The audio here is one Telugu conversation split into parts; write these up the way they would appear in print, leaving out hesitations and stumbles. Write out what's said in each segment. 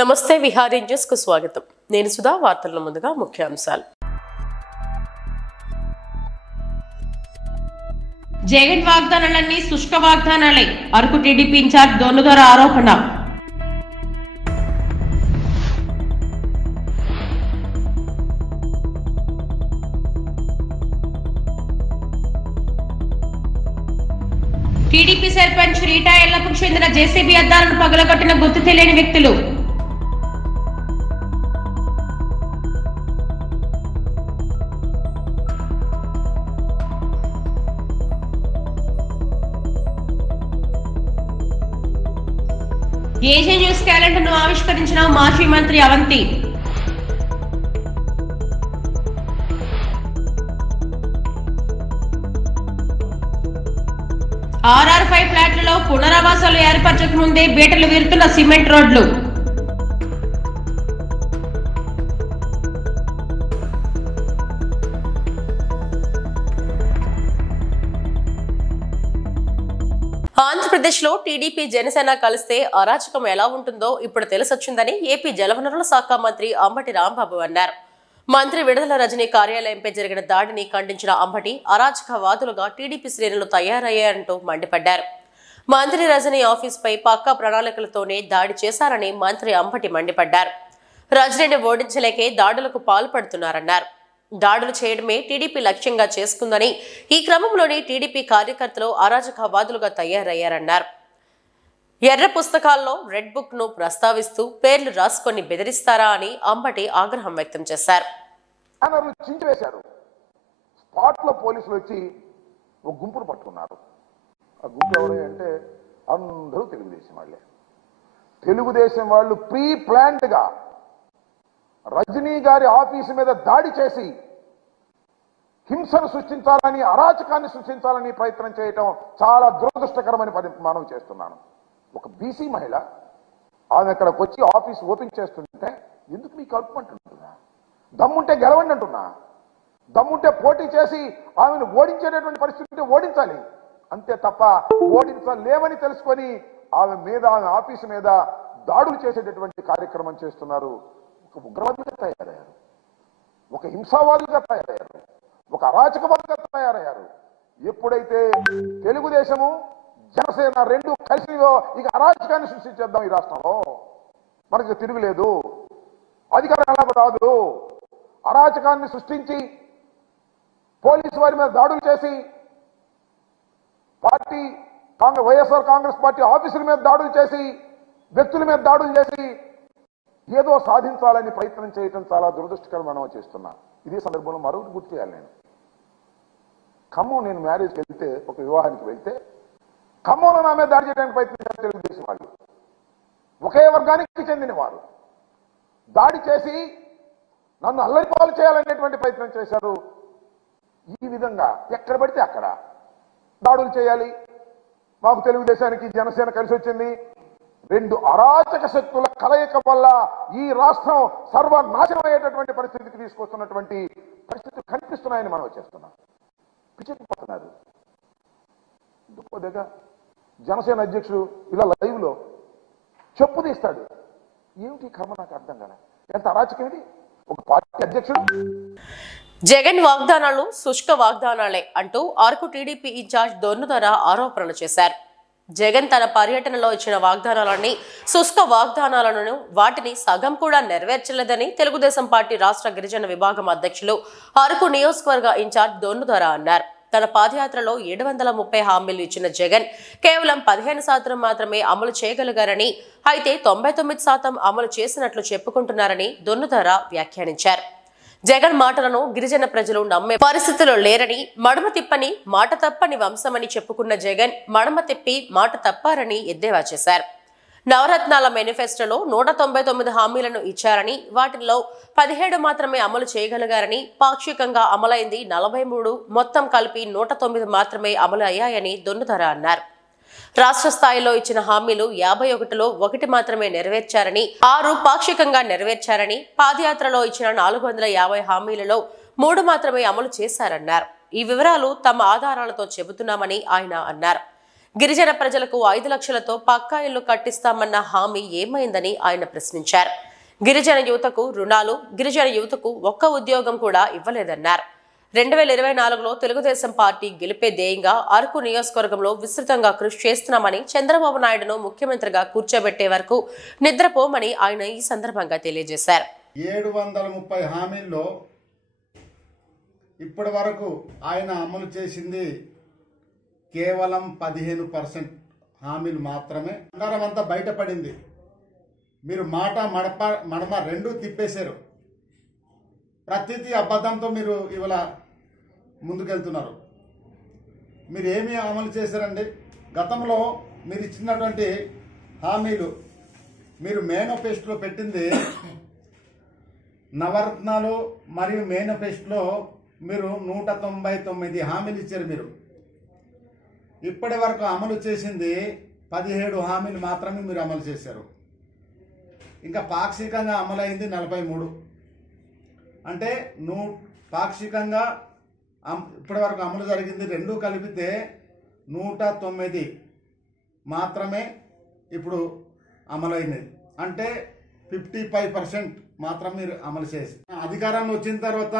నమస్తే విహారీ న్యూస్ కు స్వాగతం. నేను సుధా. వార్తల ముందుగా ముఖ్యాంశాలు. జగన్ వాగ్దానాలన్నీ శుష్క వాగ్దానాలే. అరకు టీడీపీ ఇన్ఛార్జ్ దొన్నుదొర ఆరోపణ. టీడీపీ సర్పంచ్ రీటా ఎల్లప్పకు చెందిన జేసీబీ అద్దాలను పగలగొట్టిన గుర్తు తెలియని వ్యక్తులు. ఏజే న్యూస్ క్యాలెండర్ ను ఆవిష్కరించిన మాజీ మంత్రి అవంతి. RR5 ఫ్లాట్లలో పునరావాసాలు ఏర్పరచక ముందే బీటలు వీరుతున్న సిమెంట్ రోడ్లు. ఆంధ్రప్రదేశ్లో టీడీపీ జనసేన కలిస్తే అరాచకం ఎలా ఉంటుందో ఇప్పుడు తెలిసొచ్చిందని ఏపీ జలవనరుల శాఖ మంత్రి అంబటి రాంబాబు అన్నారు. మంత్రి విడుదల రజనీ కార్యాలయంపై జరిగిన దాడిని ఖండించిన అంబటి అరాచకవాదులుగా టీడీపీ శ్రేణులు తయారయ్యారంటూ మండిపడ్డారు. మంత్రి రజనీ ఆఫీస్పై పక్కా ప్రణాళికలతోనే దాడి చేశారని మంత్రి అంబటి మండిపడ్డారు. రజనీని ఓడించలేకే దాడులకు పాల్పడుతున్నారన్నారు. దాడులు చేయడమే టీడీపీ లక్ష్యంగా చేసుకుందని, ఈ క్రమంలోనే టీడీపీ కార్యకర్తలు అరాచకవాదులుగా తయారయ్యారన్నారు. ఎర్ర పుస్తకాల్లో రెడ్ బుక్ ను ప్రస్తావిస్తూ పేర్లు రాసుకొని బెదిరిస్తారా అని అంబటి ఆగ్రహం వ్యక్తం చేశారు. పోలీసులు వచ్చి ఒక గుంపును పట్టుకున్నారు. ఆ గుంపు ఎవరు అంటే అందరూ తెలుగుదేశం వాళ్ళే. తెలుగుదేశం వాళ్ళు ప్రీ ప్లాన్డ్ గా రజనీ గారి ఆఫీసు మీద దాడి చేసి హింసను సృష్టించాలని, అరాచకాన్ని సృష్టించాలని ప్రయత్నం చేయటం చాలా దురదృష్టకరమైన మనం చేస్తున్నాను. ఒక బీసీ మహిళ ఆమె ఇక్కడికి వచ్చి ఆఫీస్ ఓపెన్ చేస్తుంటే ఎందుకు మీకు కలుపుకుంటుంటున్నా? దమ్ముంటే గెలవండి అంటున్నా. దమ్ముంటే పోటీ చేసి ఆమెను ఓడించేటటువంటి పరిస్థితి ఓడించాలి, అంతే తప్ప ఓడించలేమని తెలుసుకొని ఆమె మీద, ఆమె ఆఫీసు మీద దాడులు చేసేటటువంటి కార్యక్రమం చేస్తున్నారు. ఒక ఉగ్రవాదులుగా తయారయ్యారు, ఒక హింసావాదులుగా తయారయ్యారు, ఒక అరాచకవాదులుగా తయారయ్యారు. ఎప్పుడైతే తెలుగుదేశము జనసేన రెండు కలిసి ఇక అరాచకాన్ని సృష్టించేద్దాం ఈ రాష్ట్రంలో, మనకి తిరుగులేదు, అధికారం ఎలా రాదు, అరాచకాన్ని సృష్టించి పోలీసు వారి మీద దాడులు చేసి పార్టీ వైఎస్ఆర్ కాంగ్రెస్ పార్టీ ఆఫీసుల మీద దాడులు చేసి, వ్యక్తుల మీద దాడులు చేసి ఏదో సాధించాలని ప్రయత్నం చేయటం చాలా దురదృష్టకరం మనం చేస్తున్నా. ఇదే సందర్భంలో మరొకటి గుర్తు చేయాలి. నేను మ్యారేజ్కి వెళ్తే, ఒక వివాహానికి వెళ్తే ఖమ్మంలో నా మీద దాడి చేయడానికి ప్రయత్నించారు తెలుగుదేశం వాళ్ళు. ఒకే వర్గానికి చెందిన వారు దాడి చేసి నన్ను అల్లరిపాలు చేయాలనేటువంటి ప్రయత్నం చేశారు. ఈ విధంగా ఎక్కడ పడితే అక్కడ దాడులు చేయాలి. మాకు తెలుగుదేశానికి జనసేన కలిసి వచ్చింది. రెండు అరాచక శక్తుల కలయిక వల్ల ఈ రాష్ట్రం సర్వనాశనం అయ్యేటటువంటి పరిస్థితికి తీసుకొస్తున్నటువంటి పరిస్థితులు కనిపిస్తున్నాయని మనం చేస్తున్నాం. పిచ్చిపోతున్నారు. దగ్గర జనసేన అధ్యక్షుడు ఇలా లైవ్ లో చెప్పు తీస్తాడు. ఏమిటి కర్మ నాకు అర్థం కాలే. ఎంత అరాచకం ఇది! ఒక పార్టీ అధ్యక్షుడు జగన్ వాగ్దానాలు శుష్క వాగ్దానాలే అంటూ అరకు టీడీపీ ఇన్ఛార్జ్ దొన్నుదొర ఆరోపణలు చేశారు. జగన్ తన పర్యటనలో ఇచ్చిన వాగ్దానాలన్నీ శుష్క వాగ్దానాలను, వాటిని సగం కూడా నెరవేర్చలేదని తెలుగుదేశం పార్టీ రాష్ట్ర గిరిజన విభాగం అధ్యక్షులు, అరకు నియోజకవర్గ ఇన్ఛార్జ్ దొన్నుదొర అన్నారు. తన పాదయాత్రలో 730 హామీలు ఇచ్చిన జగన్ కేవలం 15% మాత్రమే అమలు చేయగలిగారని, అయితే 99% అమలు చేసినట్లు చెప్పుకుంటున్నారని దొన్నుదొర వ్యాఖ్యానించారు. జగన్ మాటలను గిరిజన ప్రజలు నమ్మే పరిస్థితిలో లేరని, మడమ తిప్పని మాట తప్పని వంశమని చెప్పుకున్న జగన్ మడమ తిప్పి మాట తప్పారని ఎద్దేవా చేశారు. నవరత్నాల మేనిఫెస్టోలో 199 హామీలను ఇచ్చారని, వాటిలో 17 మాత్రమే అమలు చేయగలిగారని, పాక్షికంగా అమలైంది 43, మొత్తం కలిపి 109 మాత్రమే అమలు అయ్యాయని దొన్నుదొర అన్నారు. రాష్ట్ర స్థాయిలో ఇచ్చిన హామీలు 51లో 1 మాత్రమే నెరవేర్చారని, 6 పాక్షికంగా నెరవేర్చారని, పాదయాత్రలో ఇచ్చిన 450 హామీలలో 3 మాత్రమే అమలు చేశారన్నారు. ఈ వివరాలు తమ ఆధారాలతో చెబుతున్నామని ఆయన అన్నారు. గిరిజన ప్రజలకు 5 లక్షలతో పక్కా ఇల్లు కట్టిస్తామన్న హామీ ఏమైందని ఆయన ప్రశ్నించారు. గిరిజన యువతకు రుణాలు, గిరిజన యువతకు ఒక్క ఉద్యోగం కూడా ఇవ్వలేదన్నారు. 2024లో తెలుగుదేశం పార్టీ గెలిపే ధ్యేయంగా అరకు నియోజకవర్గంలో విస్తృతంగా కృషి చేస్తున్నామని, చంద్రబాబు నాయుడును ముఖ్యమంత్రిగా కూర్చోబెట్టే వరకు నిద్రపోమని ఆయన ఈ సందర్భంగా తెలియజేశారు. 730 హామీల్లో ఇప్పటి వరకు ఆయన అమలు చేసింది కేవలం 15% హామీలు మాత్రమే. బంగారం అంతా బయటపడింది. మీరు మాట మడమ రెండూ తిప్పేశారు. ప్రతిదీ అబద్ధంతో మీరు ఇవాళ ముందుకెళ్తున్నారు. మీరు ఏమి అమలు చేశారండి? గతంలో మీరు ఇచ్చినటువంటి హామీలు, మీరు మేనిఫెస్టోలో పెట్టింది నవరత్నాలు మరియు మేనిఫెస్టోలో మీరు 199 హామీలు ఇచ్చారు. మీరు ఇప్పటి వరకు అమలు చేసింది 17 హామీలు మాత్రమే మీరు అమలు చేశారు. ఇంకా పాక్షికంగా అమలైంది 43. అంటే పాక్షికంగా ఇప్పటి వరకు అమలు జరిగింది రెండు కలిపితే 109 మాత్రమే ఇప్పుడు అమలైంది. అంటే 55% మాత్రం మీరు అమలు చేసి అధికారాన్ని వచ్చిన తర్వాత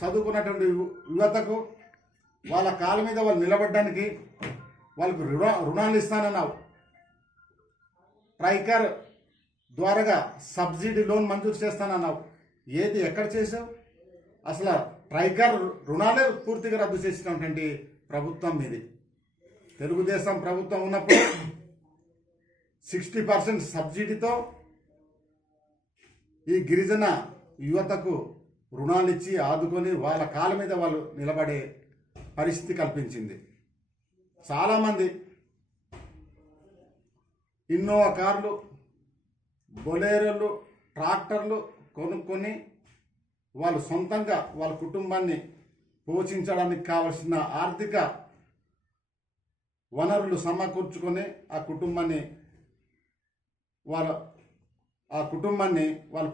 చదువుకున్నటువంటి యువతకు వాళ్ళ కాళ్ళ మీద వాళ్ళు నిలబడడానికి వాళ్ళకు రుణాలు ఇస్తానన్నావు. ట్రైకర్ ద్వారాగా సబ్సిడీ లోన్ మంజూరు చేస్తానన్నావు. ఏది ఎక్కడ చేసావు? అసలు ట్రైకర్ రుణాలే పూర్తిగా రద్దు చేసినటువంటి ప్రభుత్వం మీది. తెలుగుదేశం ప్రభుత్వం ఉన్నప్పుడు 60% సబ్సిడీతో ఈ గిరిజన యువతకు రుణాలు ఇచ్చి ఆదుకొని వాళ్ళ కాళ్ళ మీద వాళ్ళు నిలబడే పరిస్థితి కల్పించింది. చాలామంది ఇన్నోవా కార్లు, బొలేరోలు, ట్రాక్టర్లు కొనుక్కొని వాళ్ళు సొంతంగా వాళ్ళ కుటుంబాన్ని పోషించడానికి కావలసిన ఆర్థిక వనరులు సమకూర్చుకొని ఆ కుటుంబాన్ని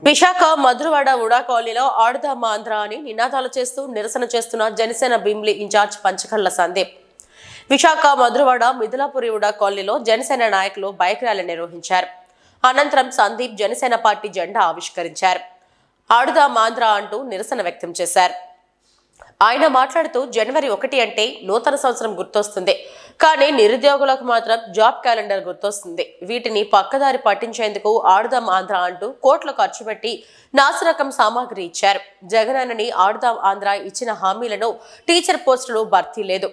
విశాఖ మధురవాడ ఉడా కాలనీలో ఆడుదామా ఆంధ్ర అని నినాదాలు చేస్తూ నిరసన చేస్తున్న జనసేన భీమిలి ఇన్ఛార్జ్ పంచకళ్ళ సందీప్ విశాఖ మధురవాడ మిథులాపురి ఉడా కాలనీలో జనసేన నాయకులు బైక్ ర్యాలీ నిర్వహించారు. అనంతరం సందీప్ జనసేన పార్టీ జెండా ఆవిష్కరించారు. ఆడుదామా ఆంధ్ర అంటూ నిరసన వ్యక్తం చేశారు. ఆయన మాట్లాడుతూ జనవరి 1 అంటే నూతన సంవత్సరం గుర్తొస్తుంది, కానీ నిరుద్యోగులకు మాత్రం జాబ్ క్యాలెండర్ గుర్తొస్తుంది. వీటిని పక్కదారి పట్టించేందుకు ఆడుదాం ఆంధ్ర అంటూ కోట్లు ఖర్చు పెట్టి నాసిరకం సామాగ్రి ఇచ్చారు. జగనన్నని ఆడుదాం ఆంధ్ర ఇచ్చిన హామీలను టీచర్ పోస్టులు భర్తీ లేదు,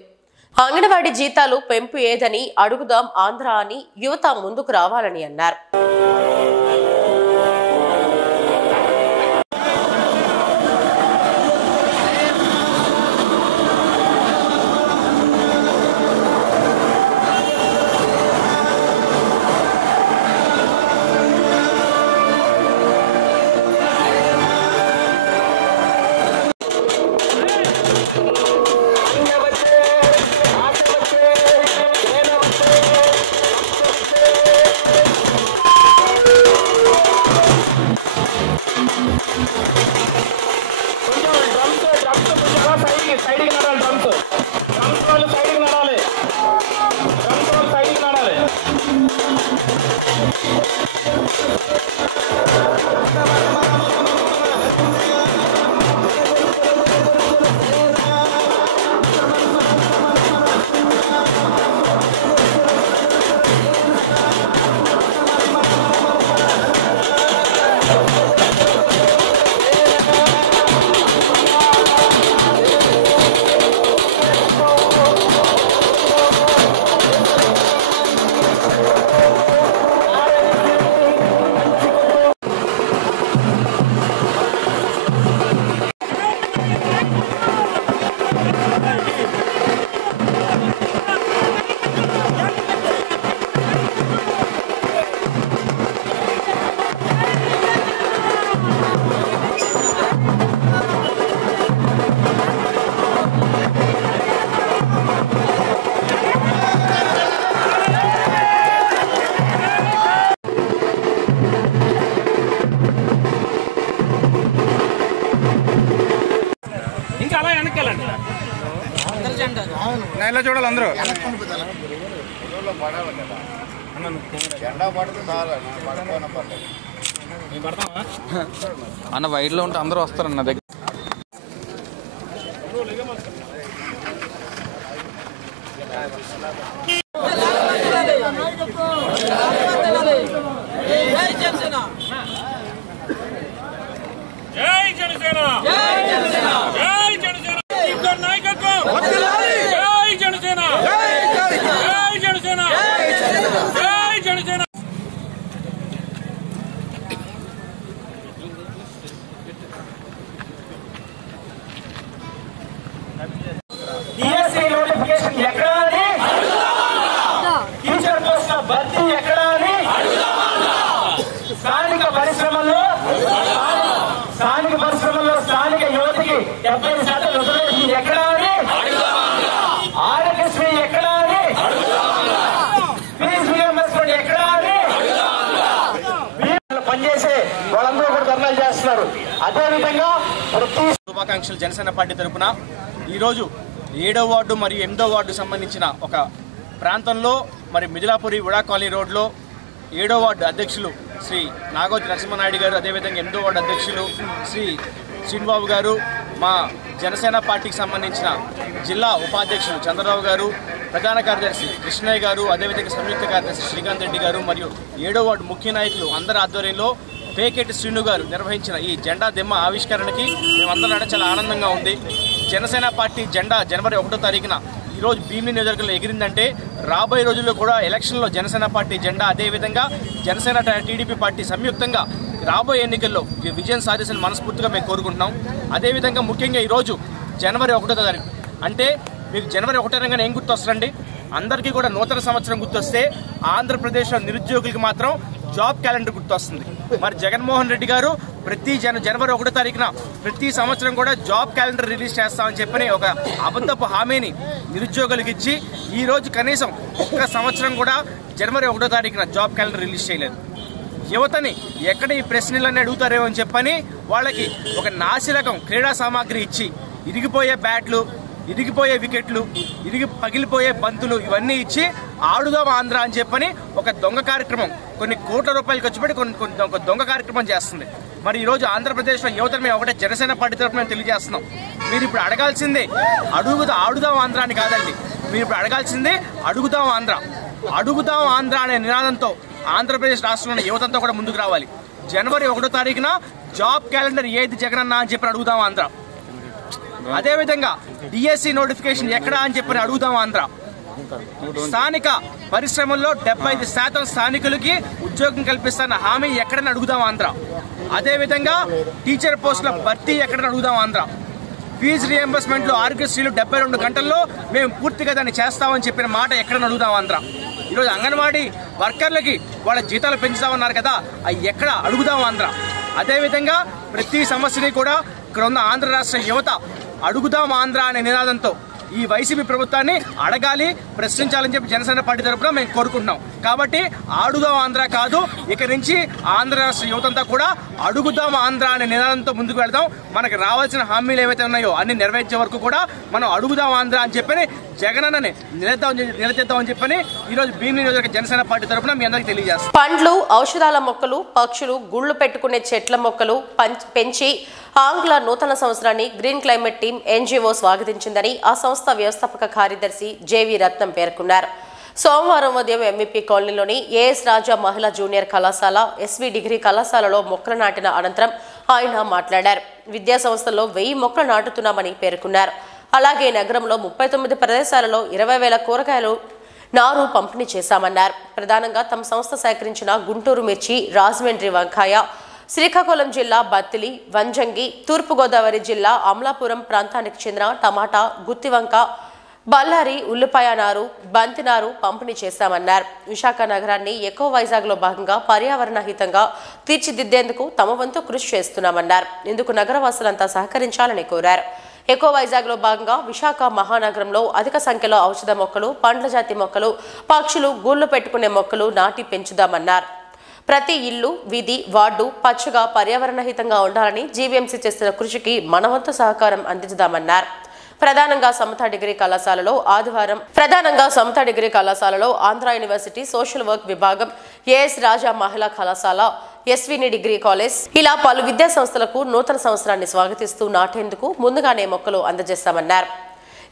అంగన్వాడీ జీతాలు పెంపు ఏదని అడుగుదాం ఆంధ్ర అని యువత ముందుకు రావాలని అన్నారు. చూడాలి అందరూ అన్న వైడ్లో ఉంటే అందరూ వస్తారన్న దగ్గర. జై జనసేన జై జనసేన జై జనసేన ఇద్దరు నాయకత్వం జై జనసేన జై జనసేన జై జనసేన డిఎస్సి నోటిఫికేషన్ ఎక్కడ అని టీచర్ పోస్టుల భర్తీ ఎక్కడ అని స్థానిక పరిశ్రమల్లో స్థానిక యువతికి 70% రిజర్వేషన్ ఎక్కడ అని ఆరోగ్యశ్రీ ఎక్కడ అని ఫీజు రియంబర్స్మెంట్ ఎక్కడ అని పనిచేసే వాళ్ళందరూ కూడా ధర్నాలు చేస్తున్నారు. అదేవిధంగా శుభాకాంక్షలు జనసేన పార్టీ తరఫున ఈరోజు 7వ వార్డు మరియు 8వ వార్డు సంబంధించిన ఒక ప్రాంతంలో మరి మిథిలాపురి ఉడా కాలనీ రోడ్లో 7వ వార్డు అధ్యక్షులు శ్రీ నాగోతి నరసింహనాయుడు గారు, అదేవిధంగా 8వ వార్డు అధ్యక్షులు శ్రీ శ్రీనిబాబు గారు, మా జనసేన పార్టీకి సంబంధించిన జిల్లా ఉపాధ్యక్షులు చంద్రరావు గారు, ప్రధాన కార్యదర్శి కృష్ణయ్య గారు, అదేవిధంగా సంయుక్త కార్యదర్శి శ్రీకాంత్ రెడ్డి గారు మరియు 7వ వార్డు ముఖ్య నాయకులు అందరి ఆధ్వర్యంలో పేకెట్ శ్రీను గారు నిర్వహించిన ఈ జెండా దిమ్మ ఆవిష్కరణకి మేమందరం చాలా ఆనందంగా ఉంది. జనసేన పార్టీ జెండా జనవరి 1వ తారీఖున ఈరోజు భీమిలి నియోజకవర్గంలో ఎగిరిందంటే రాబోయే రోజుల్లో కూడా ఎలక్షన్లో జనసేన పార్టీ జెండా, అదేవిధంగా జనసేన టీడీపీ పార్టీ సంయుక్తంగా రాబోయే ఎన్నికల్లో విజయం సాధించాలని మనస్ఫూర్తిగా మేము కోరుకుంటున్నాం. అదేవిధంగా ముఖ్యంగా ఈరోజు జనవరి 1వ తారీఖు అంటే మీకు జనవరి 1 అనగానే ఏం గుర్తొస్తుందండి? అందరికీ కూడా నూతన సంవత్సరం గుర్తొస్తే ఆంధ్రప్రదేశ్లో నిరుద్యోగులకు మాత్రం జాబ్ క్యాలెండర్ గుర్తొస్తుంది. మరి జగన్మోహన్ రెడ్డి గారు ప్రతి జనవరి 1వ తారీఖున ప్రతి సంవత్సరం కూడా జాబ్ క్యాలెండర్ రిలీజ్ చేస్తామని చెప్పని ఒక అబద్ధపు హామీని నిరుద్యోగులకు ఇచ్చి ఈరోజు కనీసం ఒక్క సంవత్సరం కూడా జనవరి 1వ తారీఖున జాబ్ క్యాలెండర్ రిలీజ్ చేయలేదు. యువతని ఎక్కడ ఈ ప్రశ్నలన్నీ అడుగుతారేమో అని చెప్పని వాళ్ళకి ఒక నాసిరకం క్రీడా సామాగ్రి ఇచ్చి ఇరిగిపోయే బ్యాట్లు, ఇరిగిపోయే వికెట్లు, పగిలిపోయే బంతులు ఇవన్నీ ఇచ్చి ఆడుదాం ఆంధ్ర అని చెప్పని ఒక దొంగ కార్యక్రమం, కొన్ని కోట్ల రూపాయలు ఖర్చు పెట్టి ఒక దొంగ కార్యక్రమం చేస్తుంది. మరి ఈరోజు ఆంధ్రప్రదేశ్లో యువతను మేము ఒకటే జనసేన పార్టీ తరఫున మేము తెలియజేస్తున్నాం. మీరు ఇప్పుడు అడగాల్సిందే ఆడుదాం ఆంధ్ర అని కాదండి. మీరు ఇప్పుడు అడగాల్సిందే అడుగుదాం ఆంధ్ర అనే నినాదంతో ఆంధ్రప్రదేశ్ రాష్ట్రంలోని యువతంతా కూడా ముందుకు రావాలి. జనవరి 1వ తారీఖున జాబ్ క్యాలెండర్ ఏది జగనన్న అని చెప్పి అడుగుదాం ఆంధ్ర. అదేవిధంగా డిఎస్సి నోటిఫికేషన్ ఎక్కడా అని చెప్పి అడుగుదాం ఆంధ్ర. స్థానిక పరిశ్రమల్లో 75% స్థానికులకి ఉద్యోగం కల్పిస్తున్న హామీ ఎక్కడని అడుగుదాం ఆంధ్ర. అదేవిధంగా టీచర్ పోస్టుల భర్తీ ఎక్కడని అడుగుదాం ఆంధ్ర. ఫీజు రియంబర్స్మెంట్లు ఆరోగ్యశ్రీలు 72 గంటల్లో మేము పూర్తిగా దాన్ని చేస్తామని చెప్పిన మాట ఎక్కడని అడుగుదాం ఆంధ్ర. ఈరోజు అంగన్వాడీ వర్కర్లకి వాళ్ళ జీతాలు పెంచుతామన్నారు కదా, అవి ఎక్కడ అడుగుదాం ఆంధ్ర. అదేవిధంగా ప్రతి సమస్యని కూడా ఇక్కడ ఉన్న ఆంధ్ర రాష్ట్ర యువత అడుగుదాం ఆంధ్ర అనే నినాదంతో ఈ వైసీపీ ప్రభుత్వాన్ని అడగాలి, ప్రశ్నించాలని చెప్పి జనసేన పార్టీ తరఫున మేము కోరుకుంటున్నాం. కాబట్టి ఆడుదాం ఆంధ్ర కాదు, ఇక నుంచి ఆంధ్ర రాష్ట్ర యువతంతా కూడా అడుగుదాం ఆంధ్ర అనే నినాదంతో ముందుకు వెళ్దాం. మనకు రావాల్సిన హామీలు ఏవైతే ఉన్నాయో అన్ని నెరవేర్చే వరకు కూడా మనం అడుగుదాం ఆంధ్ర అని చెప్పని జగనన్నని నిలదీద్దామని చెప్పని ఈరోజు భీమిలి నియోజకవర్గ జనసేన పార్టీ తరఫున మీ అందరికీ తెలియజేస్తాం. పండ్లు, ఔషధాల మొక్కలు, పక్షులు, గుళ్లు పెట్టుకునే చెట్ల మొక్కలు పెంచి ఆంగ్ల నూతన సంవత్సరాన్ని గ్రీన్ క్లైమేట్ టీం ఎన్జీఓ స్వాగతించిందని ఆ సంస్థ వ్యవస్థాపక కార్యదర్శి జేవి రత్నం పేర్కొన్నారు. సోమవారం ఉదయం ఎంవీపీ కాలనీలోని ఏఎస్ రాజా మహిళా జూనియర్ కళాశాల, ఎస్వీ డిగ్రీ కళాశాలలో మొక్కలు నాటిన అనంతరం ఆయన మాట్లాడారు. విద్యా సంస్థల్లో 1000 మొక్కలు నాటుతున్నామని పేర్కొన్నారు. అలాగే నగరంలో 39 ప్రదేశాలలో 20,000 కూరగాయలు నారు పంపిణీ చేశామన్నారు. ప్రధానంగా తమ సంస్థ సేకరించిన గుంటూరు మిర్చి, రాజమండ్రి వంకాయ, శ్రీకాకుళం జిల్లా బత్తిలి, వంజంగి, తూర్పుగోదావరి జిల్లా అమలాపురం ప్రాంతానికి చెందిన టమాటా, గుత్తివంక, బళ్ళారి ఉల్లిపాయ నారు, బంతి నారు పంపిణీ చేశామన్నారు. విశాఖ నగరాన్ని ఎకో వైజాగ్లో భాగంగా పర్యావరణ హితంగా తీర్చిదిద్దేందుకు తమ వంతు కృషి చేస్తున్నామన్నారు. ఇందుకు నగరవాసులంతా సహకరించాలని కోరారు. ఎకో వైజాగ్లో భాగంగా విశాఖ మహానగరంలో అధిక సంఖ్యలో ఔషధ మొక్కలు, పండ్ల జాతి మొక్కలు, పక్షులు, గూళ్లు పెట్టుకునే మొక్కలు నాటి పెంచుదామన్నారు. ప్రతి ఇల్లు, వీధి, వార్డు పచ్చగా పర్యావరణ హితంగా ఉండాలని జీవీఎంసీ చేస్తున్న కృషికి మనవంతు సహకారం అందించుదామన్నారు. ప్రధానంగా సమతా డిగ్రీ కళాశాలలో ఆంధ్ర యూనివర్సిటీ సోషల్ వర్క్ విభాగం, ఏఎస్ రాజా మహిళా కళాశాల, ఎస్విని డిగ్రీ కాలేజ్ ఇలా పలు విద్యా సంస్థలకు నూతన సంవత్సరాన్ని స్వాగతిస్తూ నాటేందుకు ముందుగానే మొక్కలు అందజేస్తామన్నారు.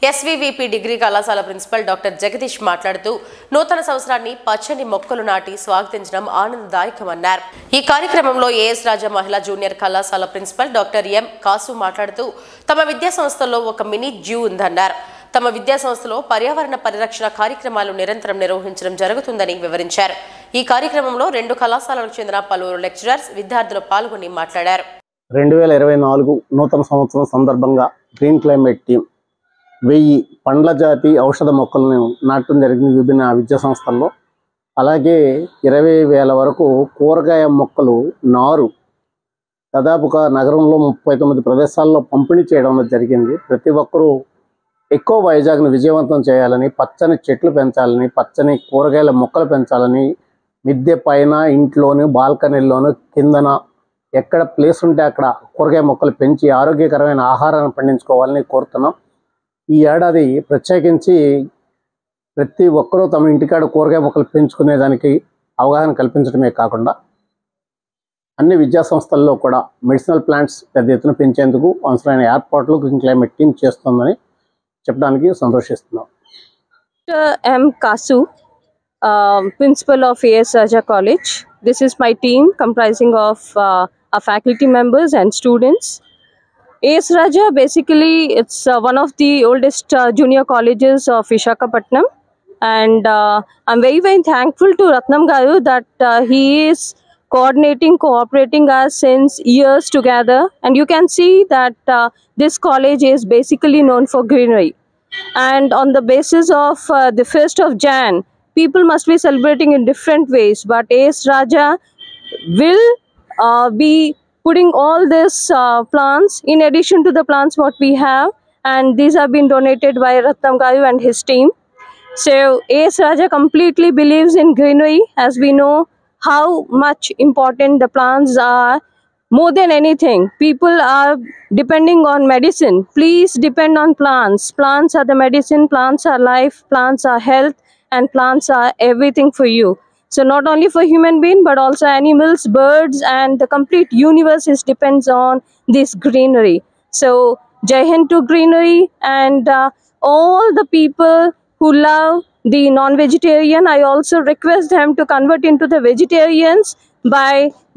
ఎస్వివిపి డిగ్రీ కళాశాల ప్రిన్సిపల్ డాక్టర్ జగదీష్ మాట్లాడుతూ నూతన సంవత్సరాన్ని పచ్చని మొక్కలు నాటి స్వాగతించడం ఆనందదాయకమన్నారు. ఈ కార్యక్రమంలో ఏఎస్ రాజా మహిళా జూనియర్ కళాశాల ప్రిన్సిపల్ డాక్టర్ ఎం కాసు మాట్లాడుతూ తమ విద్యా సంస్థల్లో ఒక మినీ జూ ఉందన్నారు. తమ విద్యా సంస్థలో పర్యావరణ పరిరక్షణ కార్యక్రమాలు నిరంతరం నిర్వహించడం జరుగుతుందని వివరించారు. ఈ కార్యక్రమంలో 2 కళాశాలకు చెందిన పలువురు లెక్చరర్స్, విద్యార్థులు పాల్గొని మాట్లాడారు. 2024 నూతన సంవత్సరం సందర్భంగా గ్రీన్ క్లైమేట్ టీం 1000 పండ్ల జాతి ఔషధ మొక్కలను నాటడం జరిగింది విభిన్న విద్యా సంస్థల్లో. అలాగే 20,000 వరకు కూరగాయ మొక్కలు నారు దాదాపుగా నగరంలో 39 ప్రదేశాల్లో పంపిణీ చేయడం జరిగింది. ప్రతి ఒక్కరూ ఎక్కువ వైజాగ్ను విజయవంతం చేయాలని, పచ్చని చెట్లు పెంచాలని, పచ్చని కూరగాయల మొక్కలు పెంచాలని, మిద్దె పైన, ఇంట్లోని, బాల్కనీల్లోనూ, కిందన ఎక్కడ ప్లేస్ ఉంటే అక్కడ కూరగాయ మొక్కలు పెంచి ఆరోగ్యకరమైన ఆహారాన్ని పండించుకోవాలని కోరుతున్నాం. ఈ ఏడాది ప్రత్యేకించి ప్రతి ఒక్కరూ తమ ఇంటికాడ కూరగాయ మొక్కలు పెంచుకునేదానికి అవగాహన కల్పించడమే కాకుండా అన్ని విద్యా సంస్థల్లో కూడా మెడిసినల్ ప్లాంట్స్ పెద్ద ఎత్తున పెంచేందుకు అవసరమైన ఏర్పాట్లు గ్రీన్ క్లైమేట్ టీం చేస్తుందని చెప్పడానికి సంతోషిస్తున్నాం. M. Kasu, Principal of A.S. Raja College. This is my team comprising of our faculty members and students. A.S. Raja, basically, it's one of the oldest junior colleges of Visakhapatnam. And I'm very, very thankful to Ratnam Garu that he is cooperating us since years together. And you can see that this college is basically known for greenery. And on the basis of the 1st of Jan, people must be celebrating in different ways. But A.S. Raja will be putting all these plants in addition to the plants what we have. And these have been donated by Ratnam Garu and his team. So A.S. Raja completely believes in greenery, as we know how much important the plants are. More than anything, people are depending on medicine. Please depend on plants. Plants are the medicine, plants are life, plants are health, and plants are everything for you. So not only for human being, but also animals, birds, and the complete universe depends on this greenery. So Jai Hind to greenery, and all the people who love the non-vegetarian, I also request them to convert into the vegetarians by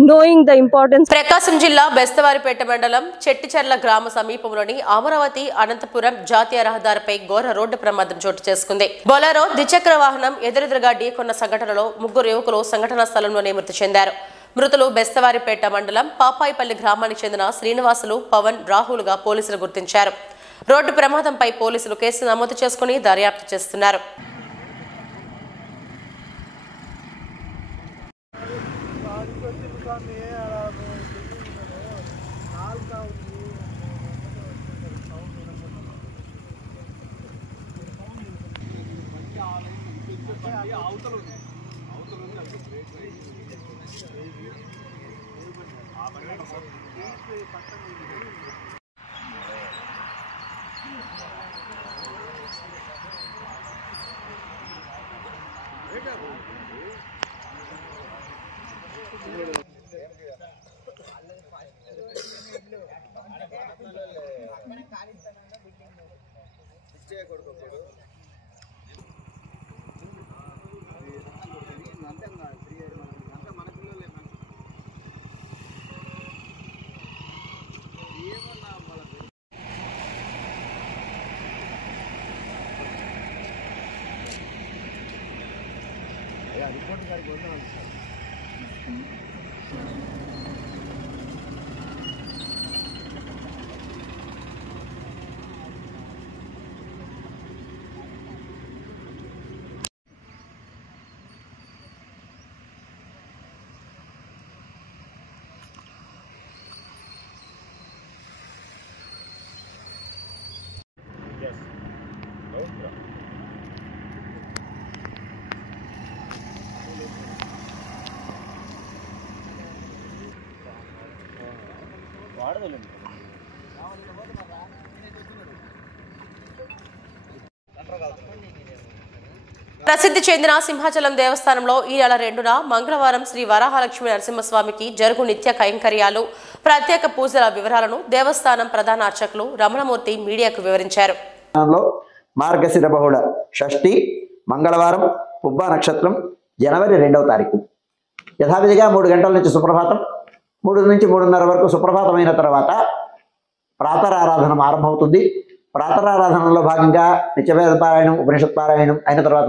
knowing the importance. ప్రకాశం జిల్లా బెస్తవారిపేట మండలం చెట్టిచెర్ల గ్రామ సమీపంలోని అమరావతి అనంతపురం జాతీయ రహదారిపై ఘోర రోడ్డు ప్రమాదం చోటు చేసుకుంది. బొలెరో ద్విచక్ర వాహనం ఎదురెదురుగా ఢీకొన్న సంఘటనలో 3 యువకులు సంఘటనా స్థలంలోనే మృతి చెందారు. మృతులు బెస్తవారిపేట మండలం పాపాయిపల్లి గ్రామానికి చెందిన శ్రీనివాసులు, పవన్, రాహుల్గా పోలీసులు గుర్తించారు. రోడ్డు ప్రమాదంపై పోలీసులు కేసు నమోదు చేసుకుని దర్యాప్తు చేస్తున్నారు. ప్రసిద్ధి చెందిన సింహాచలం దేవస్థానంలో ఈ నెల 2న మంగళవారం శ్రీ వరాహలక్ష్మి నరసింహస్వామికి జరుగు నిత్య కైంకర్యాలు ప్రత్యేక పూజల వివరాలను దేవస్థానం ప్రధాన అర్చకులు రమణమూర్తి మీడియాకు వివరించారు. మార్గశిర బహుళ షష్ఠి మంగళవారం పుబ్బ నక్షత్రం జనవరి 2వ తారీఖు యథావిధిగా 3 గంటల నుంచి సుప్రభాతం 3 నుంచి 3:30 వరకు సుప్రభాతమైన తర్వాత ప్రాతరారాధన ఆరంభమవుతుంది. ప్రాతరారాధనలో భాగంగా నిత్యవేద పారాయణం ఉపనిషత్ పారాయణం అయిన తర్వాత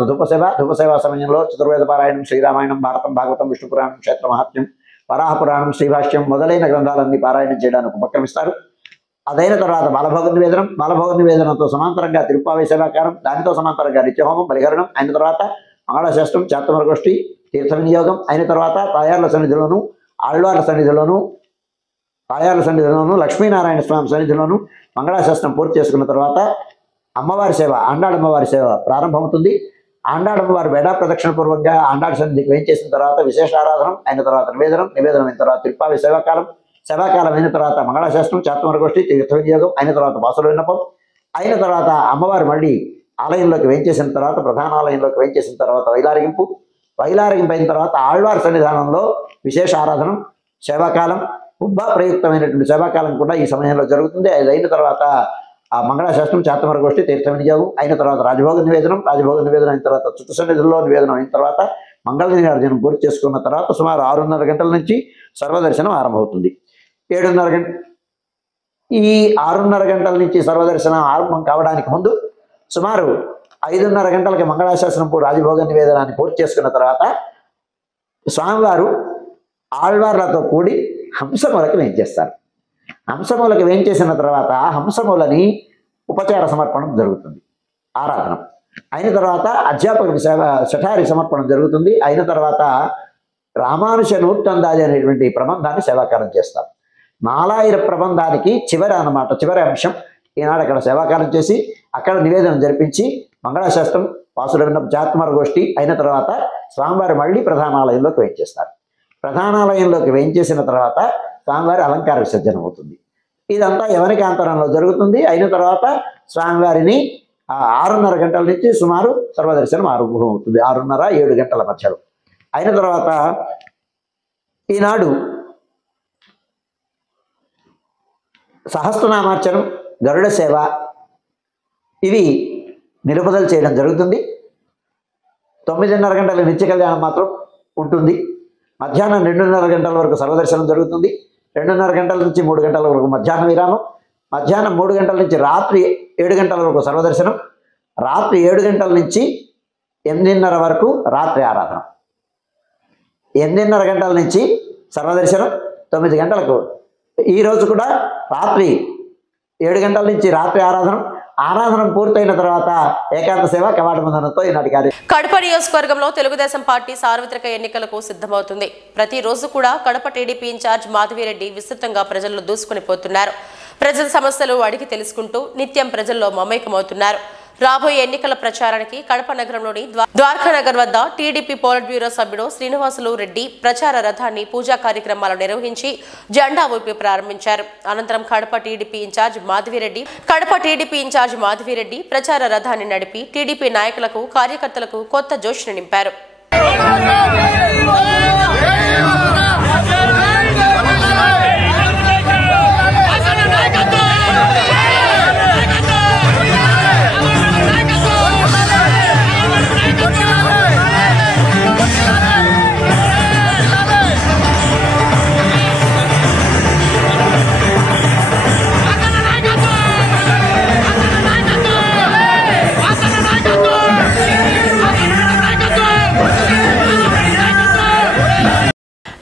ధూపసేవ సమయంలో చతుర్వేద పారాయణం శ్రీరామాయణం భారతం భాగవతం విష్ణు పురాణం క్షేత్ర మహాత్మ్యం వరాహ పురాణం శ్రీభాష్యం మొదలైన గ్రంథాలన్నీ పారాయణం చేయడానికి ఉపక్రమిస్తారు. అదైన తర్వాత బాలభోగ నివేదనంతో సమాంతరంగా తిరుప్పావై సేవాకారం, దానితో సమాంతరంగా నిత్యహోమం పరిహరణం అయిన తర్వాత మంగళశాస్త్రం చాతుర్వర్గోష్ఠి తీర్థ వినియోగం అయిన తర్వాత తాయార్ల సన్నిధిలోను ఆళ్వార్ల సన్నిధిలోను లక్ష్మీనారాయణ స్వామి సన్నిధిలోను మంగళాశాస్త్రం పూర్తి చేసుకున్న తర్వాత అమ్మవారి సేవ ఆండాడమ్మవారి సేవ ప్రారంభమవుతుంది. ఆండాడమ్మవారి వేడా ప్రదక్షిణ పూర్వంగా ఆండాడ సన్నిధికి వేయించేసిన తర్వాత విశేష ఆరాధనం అయిన తర్వాత నివేదనం అయిన తర్వాత తిరుప్పావి సేవాకాలం అయిన తర్వాత మంగళాశాస్త్రం చాతుర్వర్గోష్ఠి తీర్థ వినియోగం అయిన తర్వాత బాసుల విన్నపం అయిన తర్వాత అమ్మవారు మళ్ళీ ఆలయంలోకి వేయించేసిన తర్వాత ప్రధాన ఆలయంలోకి వేయించేసిన తర్వాత వైలారగింపు అయిన తర్వాత ఆళ్వార్ సన్నిధానంలో విశేష ఆరాధనం సేవాకాలం ఉబ్బ ప్రయుక్తమైనటువంటి సేవాకాలం కూడా ఈ సమయంలో జరుగుతుంది. అది అయిన తర్వాత ఆ మంగళాశాస్త్రం చాతుర్వర్గోష్ఠి తీర్థ వినియోగం అయిన తర్వాత రాజభోగ నివేదనం అయిన తర్వాత చుట్టు సన్నిధుల్లో నివేదనం అయిన తర్వాత మంగళ నివేదనం పూర్తి చేసుకున్న తర్వాత సుమారు 6:30 గంటల నుంచి సర్వదర్శనం ఆరంభమవుతుంది. 7:30 గంటల ఈ 6:30 గంటల నుంచి సర్వదర్శనం ఆరంభం కావడానికి ముందు సుమారు 5:30 గంటలకి మంగళాశాసనం రాజభోగ నివేదనాన్ని పూర్తి చేసుకున్న తర్వాత స్వామివారు ఆళ్వార్లతో కూడి హంసమూలకి వేయించేస్తారు. హంసమూలకి వేయించేసిన తర్వాత హంసమూలని ఉపచార సమర్పణం జరుగుతుంది, ఆరాధన అయిన తర్వాత అధ్యాపకుడికి శఠారి సమర్పణం జరుగుతుంది. అయిన తర్వాత రామానుష నూర్తందాది అనేటువంటి ప్రబంధాన్ని సేవాకారం చేస్తారు. 4000 ప్రబంధానికి చివరి అంశం ఈనాడు అక్కడ సేవాకారం చేసి అక్కడ నివేదన జరిపించి మంగళాశాస్త్రం వాసుల విన్న చాతుర్వర్గోష్ఠి అయిన తర్వాత స్వామివారి మళ్ళీ ప్రధానాలయంలోకి వేయించేస్తారు. ప్రధానాలయంలోకి వేయించేసిన తర్వాత స్వామివారి అలంకార విసర్జన అవుతుంది. ఇదంతా యవనికాంతరంలో జరుగుతుంది. అయిన తర్వాత స్వామివారిని 6:30 గంటల నుంచి సుమారు సర్వదర్శనం ఆరంభం అవుతుంది. 6:30-7 గంటల మధ్యలో అయిన తర్వాత ఈనాడు సహస్రనామార్చనం గరుడ సేవ ఇవి నిలుపుదల చేయడం జరుగుతుంది. 9:30 గంటల నిత్య కళ్యాణం మాత్రం ఉంటుంది. మధ్యాహ్నం 2:30 గంటల వరకు సర్వదర్శనం జరుగుతుంది. 2:30 గంటల నుంచి 3 గంటల వరకు మధ్యాహ్న విరామం. మధ్యాహ్నం 3 గంటల నుంచి రాత్రి 7 గంటల వరకు సర్వదర్శనం. రాత్రి 7 గంటల నుంచి 8:30 వరకు రాత్రి ఆరాధన. 8:30 గంటల నుంచి సర్వదర్శనం 9 గంటలకు. ఈరోజు కూడా రాత్రి 7 గంటల నుంచి రాత్రి ఆరాధన పూర్తయిన తర్వాత ఏకాంత సేవ కవాటబంధనంతో ఈనాటి కార్యం. కడప నియోజకవర్గంలో తెలుగుదేశం పార్టీ సార్వత్రిక ఎన్నికలకు సిద్ధమవుతుంది. ప్రతిరోజు కూడా కడప టీడీపీ ఇన్ఛార్జ్ మాధవిరెడ్డి విస్తృతంగా ప్రజల్లో దూసుకుని పోతున్నారు. ప్రజల సమస్యలు అడిగి తెలుసుకుంటూ నిత్యం ప్రజల్లో మమేకమవుతున్నారు. రాబోయే ఎన్నికల ప్రచారానికి కడప నగరంలోని ద్వారకానగర్ వద్ద టీడీపీ పోలిట్ బ్యూరో సభ్యుడు శ్రీనివాసులు రెడ్డి ప్రచార రథాన్ని పూజా కార్యక్రమాలు నిర్వహించి జెండా ఊపి ప్రారంభించారు. అనంతరం కడప టీడీపీ ఇన్ఛార్జ్ మాధవిరెడ్డి ప్రచార రథాన్ని నడిపి టీడీపీ నాయకులకు కార్యకర్తలకు కొత్త జోష్ను నింపారు.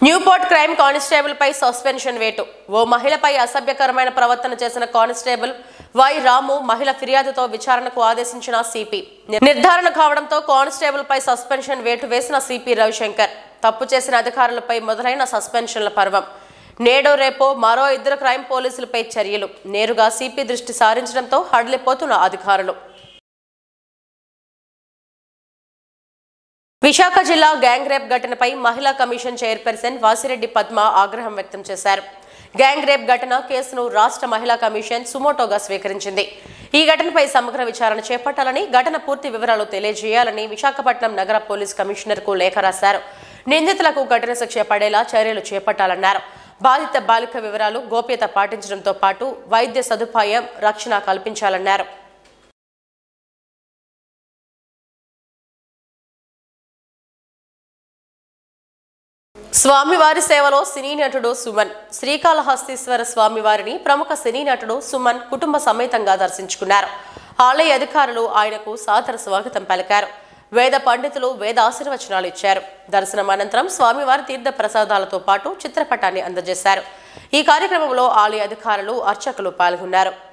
న్యూపోర్ట్ క్రైమ్ కానిస్టేబుల్ పై సస్పెన్షన్ వేటు. ఓ మహిళపై అసభ్యకరమైన ప్రవర్తన చేసిన కానిస్టేబుల్ వై రాము మహిళ ఫిర్యాదుతో విచారణకు ఆదేశించిన సిపి. నిర్ధారణ కావడంతో కానిస్టేబుల్ పై సస్పెన్షన్ వేటు వేసిన సిపి రవిశంకర్. తప్పు చేసిన అధికారులపై మొదలైన సస్పెన్షన్ల పర్వం. నేడో రేపో మరో 2 క్రైమ్ పోలీసులపై చర్యలు. నేరుగా సిపి దృష్టి సారించడంతో హడలిపోతున్న అధికారులు. విశాఖ జిల్లా గ్యాంగ్ రేప్ ఘటనపై మహిళా కమిషన్ చైర్పర్సన్ వాసిరెడ్డి పద్మ ఆగ్రహం వ్యక్తం చేశారు. గ్యాంగ్ రేప్ ఘటన కేసును రాష్ట్ర మహిళా కమిషన్ సుమోటోగా స్వీకరించింది. ఈ ఘటనపై సమగ్ర విచారణ చేపట్టాలని, ఘటన పూర్తి వివరాలు తెలియజేయాలని విశాఖపట్నం నగర పోలీస్ కమిషనర్కు లేఖ రాశారు. నిందితులకు కఠిన శిక్ష పడేలా చర్యలు చేపట్టాలన్నారు. బాధిత బాలిక వివరాలు గోప్యత పాటించడంతో పాటు వైద్య సదుపాయం, రక్షణ కల్పించాలన్నారు. స్వామివారి సేవలో సినీ నటుడు సుమన్. శ్రీకాళహస్తీశ్వర స్వామివారిని ప్రముఖ సినీ నటుడు సుమన్ కుటుంబ సమేతంగా దర్శించుకున్నారు. ఆలయ అధికారులు ఆయనకు సాదర స్వాగతం పలికారు. వేద పండితులు వేద ఆశీర్వచనాలు ఇచ్చారు. దర్శనం అనంతరం స్వామివారి తీర్థ ప్రసాదాలతో పాటు చిత్రపటాన్ని అందజేశారు. ఈ కార్యక్రమంలో ఆలయ అధికారులు, అర్చకులు పాల్గొన్నారు.